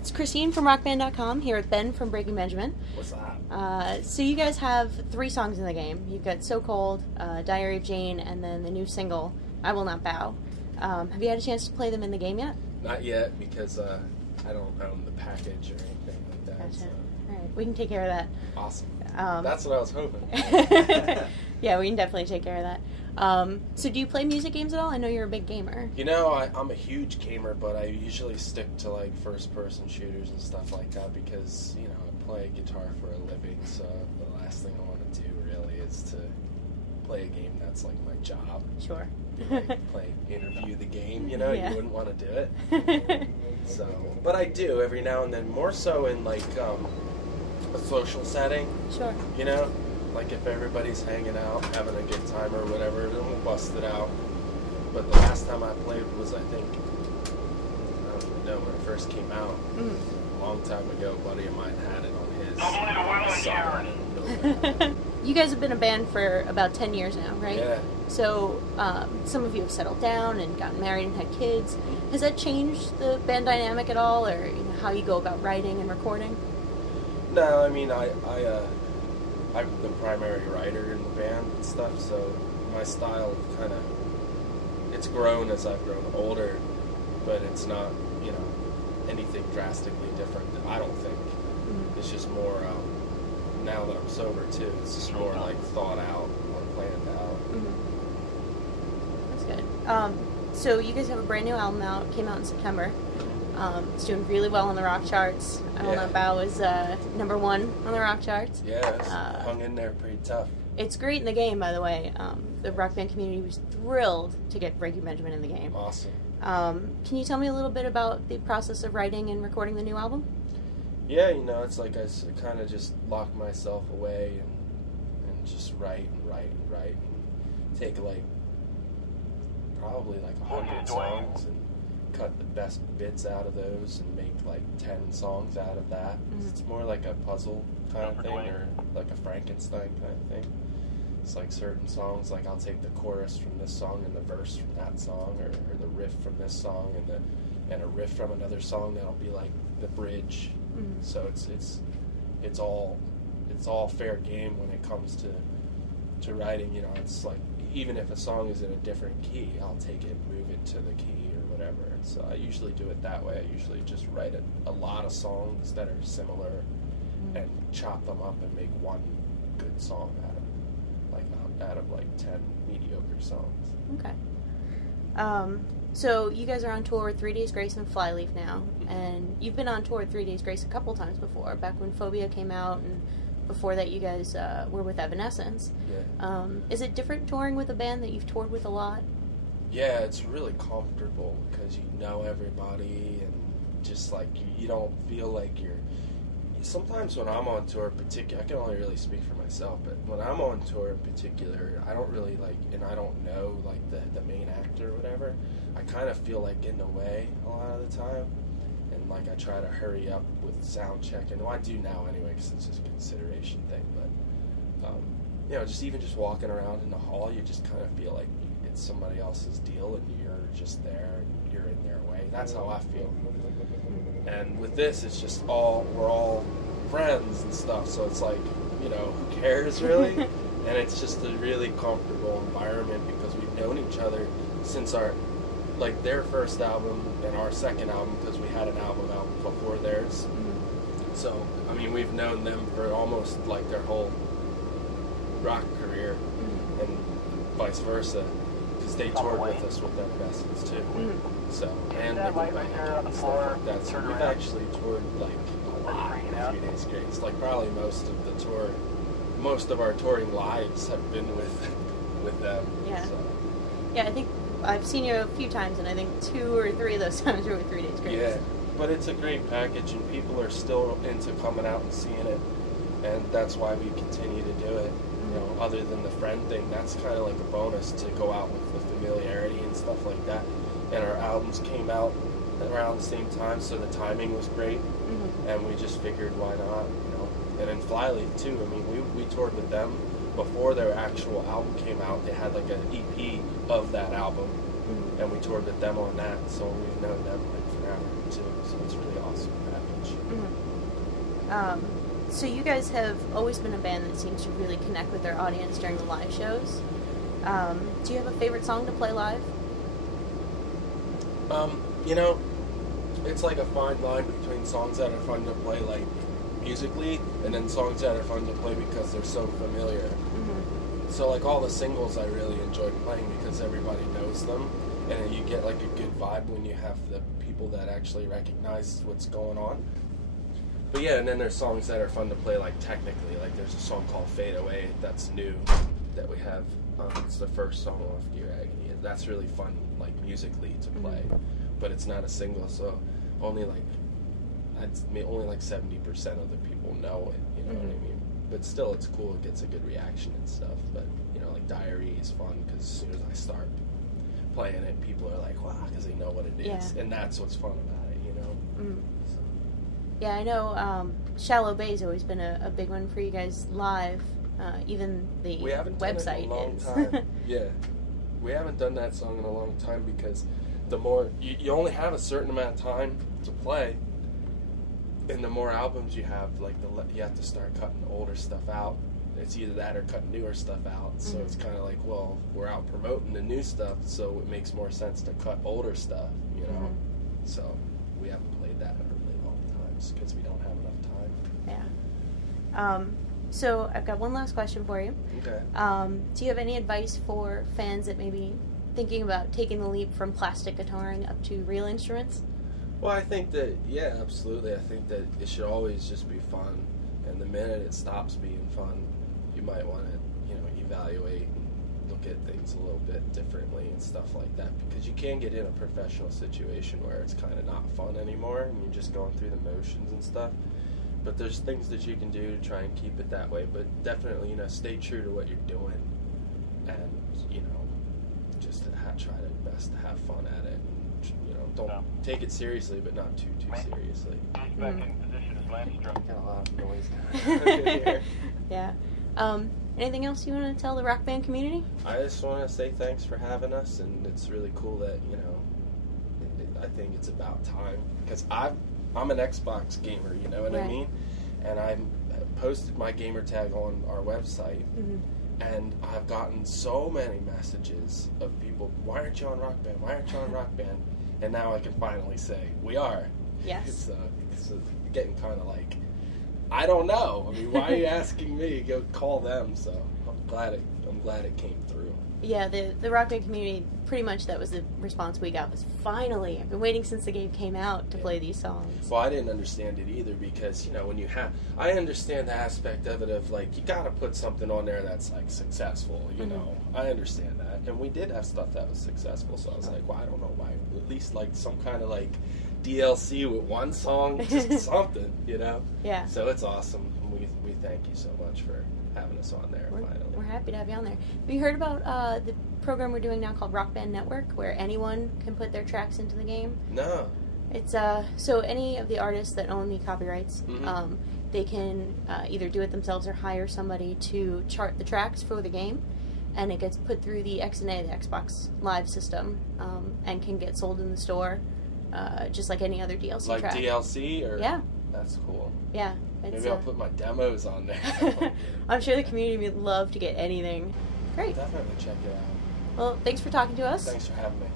It's Christine from rockband.com here with Ben from Breaking Benjamin. What's up? So you guys have 3 songs in the game. You've got So Cold, Diary of Jane, and then the new single, I Will Not Bow. Have you had a chance to play them in the game yet? Not yet, because I don't own the package or anything like that. Gotcha. So. All right, we can take care of that. Awesome. That's what I was hoping. Yeah, we can definitely take care of that. So do you play music games at all? I know you're a big gamer. You know, I'm a huge gamer, but I usually stick to like first-person shooters and stuff like that because, you know, I play guitar for a living, so the last thing I want to do really is to play a game that's like my job. Sure. Interview the game, you know, Yeah. You wouldn't want to do it. So, but I do every now and then, more so in like a social setting. Sure. You know, like if everybody's hanging out, having a good time or whatever, then we'll bust it out. But the last time I played was, I think, I don't even know, when it first came out. A long time ago, a buddy of mine had it on his song. You guys have been a band for about 10 years now, right? Yeah. So some of you have settled down and gotten married and had kids. Has that changed the band dynamic at all, or how you go about writing and recording? No, I mean, I'm the primary writer in the band and stuff, so my style kind of, it's grown as I've grown older, but it's not, you know, anything drastically different, I don't think. It's just more, now that I'm sober too, it's just more like thought out, more planned out. That's good. So you guys have a brand new album out, came out in September. It's doing really well on the rock charts. I Will Not Bow is #1 on the rock charts. Yeah, it's hung in there pretty tough. It's great in the game, by the way. The rock band community was thrilled to get Breaking Benjamin in the game. Awesome. Can you tell me a little bit about the process of writing and recording the new album? Yeah, you know, it's like I kind of just lock myself away and just write and write and write and take like probably like 100 songs and cut the best bits out of those and make like 10 songs out of that. It's more like a puzzle kind of thing, or like a Frankenstein kind of thing. It's like certain songs, like I'll take the chorus from this song and the verse from that song, or the riff from this song and a riff from another song that'll be like the bridge. So it's all fair game when it comes to writing. You know, it's like even if a song is in a different key, I'll take it, move it to the key or whatever. So I usually do it that way. I usually just write a lot of songs that are similar and chop them up and make one good song out of like 10 mediocre songs. Okay. So you guys are on tour with 3 Days Grace and Flyleaf now, and you've been on tour with 3 Days Grace a couple times before, back when Phobia came out, and before that you guys were with Evanescence. Yeah. Is it different touring with a band that you've toured with a lot? Yeah, it's really comfortable because you know everybody and just like you don't feel like you're... Sometimes when I'm on tour in particular, I can only really speak for myself, but when I'm on tour in particular, I don't really like, and I don't know like the main actor or whatever, I kind of feel like in the way a lot of the time, and like I try to hurry up with sound check, and I do now anyway because it's just a consideration thing, but you know, just even just walking around in the hall, you just kind of feel like it's somebody else's deal and you're just there and you're in their way. That's how I feel. And with this, it's just we're all friends and stuff, so it's like, you know, who cares really? And it's just a really comfortable environment because we've known each other since their first album and our second album, because we had an album out before theirs. So, I mean, we've known them for almost like their whole rock career, and vice versa, because they toured with us with Evanescence too. So, and and stuff like that. So we've actually toured like a lot with 3 Days Grace. Like probably most of our touring lives have been with them. Yeah. So. Yeah, I think I've seen you a few times, and I think 2 or 3 of those times were with 3 Days Grace. Yeah, but it's a great package, and people are still into coming out and seeing it, and that's why we continue to do it. You know, other than the friend thing, that's kind of like a bonus to go out with the familiarity and stuff like that. And our albums came out around the same time, so the timing was great, and we just figured why not, you know. And then Flyleaf too, I mean, we toured with them before their actual album came out. They had like an EP of that album, and we toured with them on that, so we've known them like forever too, so it's a really awesome package. Mm-hmm. So you guys have always been a band that seems to really connect with their audience during the live shows. Do you have a favorite song to play live? You know, it's like a fine line between songs that are fun to play like musically, and then songs that are fun to play because they're so familiar. Mm-hmm. So like all the singles I really enjoyed playing because everybody knows them, and you get like a good vibe when you have the people that actually recognize what's going on. But yeah, and then there's songs that are fun to play like technically, like there's a song called Fade Away that's new that we have. It's the first song off Dear Agony, and that's really fun like musically to play. Mm-hmm. But it's not a single, so only like 70% of the people know it, you know what I mean? But still, it's cool, it gets a good reaction and stuff. But, you know, like Diary is fun, because as soon as I start playing it, people are like, wow, because they know what it is. Yeah. And that's what's fun about it, you know? Mm. So. Yeah, I know Shallow Bay's always been a big one for you guys live, even the We haven't website done it in a long is. time. Yeah. We haven't done that song in a long time because the more, you only have a certain amount of time to play, and the more albums you have, like you have to start cutting older stuff out. It's either that or cutting newer stuff out. So it's kind of like, well, we're out promoting the new stuff, so it makes more sense to cut older stuff, you know? So we haven't played that in a really long time because we don't have enough time. Yeah. So I've got one last question for you. Okay. Do you have any advice for fans that may be thinking about taking the leap from plastic guitaring up to real instruments? Well, I think that, yeah, absolutely. I think that it should always just be fun. And the minute it stops being fun, you might want to, you know, evaluate and look at things a little bit differently and stuff like that. Because you can get in a professional situation where it's kind of not fun anymore and you're just going through the motions and stuff. But there's things that you can do to try and keep it that way. But definitely, you know, stay true to what you're doing and, you know, just to try to best to have fun at it. You know, don't take it seriously, but not too seriously. Back in position as Landstrom. Got a lot of noise here. Yeah. Anything else you want to tell the rock band community? I just want to say thanks for having us, and it's really cool that, you know, I think it's about time, because I'm an Xbox gamer, you know what I mean? And I posted my gamer tag on our website, and I've gotten so many messages of people, why aren't you on Rock Band? Why aren't you on Rock Band? And now I can finally say, we are. Yes. It's getting kind of like, I don't know. I mean, why are you asking me? Go call them. So I'm glad it came through. Yeah, the rock band community, pretty much that was the response we got, was finally, I've been waiting since the game came out to play these songs. Well, I didn't understand it either because, you know, when you have, I understand the aspect of it of, like, you got to put something on there that's, like, successful, you know. I understand that. And we did have stuff that was successful, so I was like, well, I don't know why, at least, like, some kind of, like, DLC with one song, just something, you know. Yeah. So it's awesome. We thank you so much for having us on there. We're happy to have you on there. Have you heard about the program we're doing now called Rock Band Network, where anyone can put their tracks into the game? No. It's so any of the artists that own the copyrights, they can either do it themselves or hire somebody to chart the tracks for the game, and it gets put through the XNA, the Xbox Live system, and can get sold in the store, just like any other DLC like track. Like DLC? Or? Yeah. That's cool. Yeah. Maybe I'll put my demos on there. I'm sure the community would love to get anything. Great. Definitely check it out. Well, thanks for talking to us. Thanks for having me.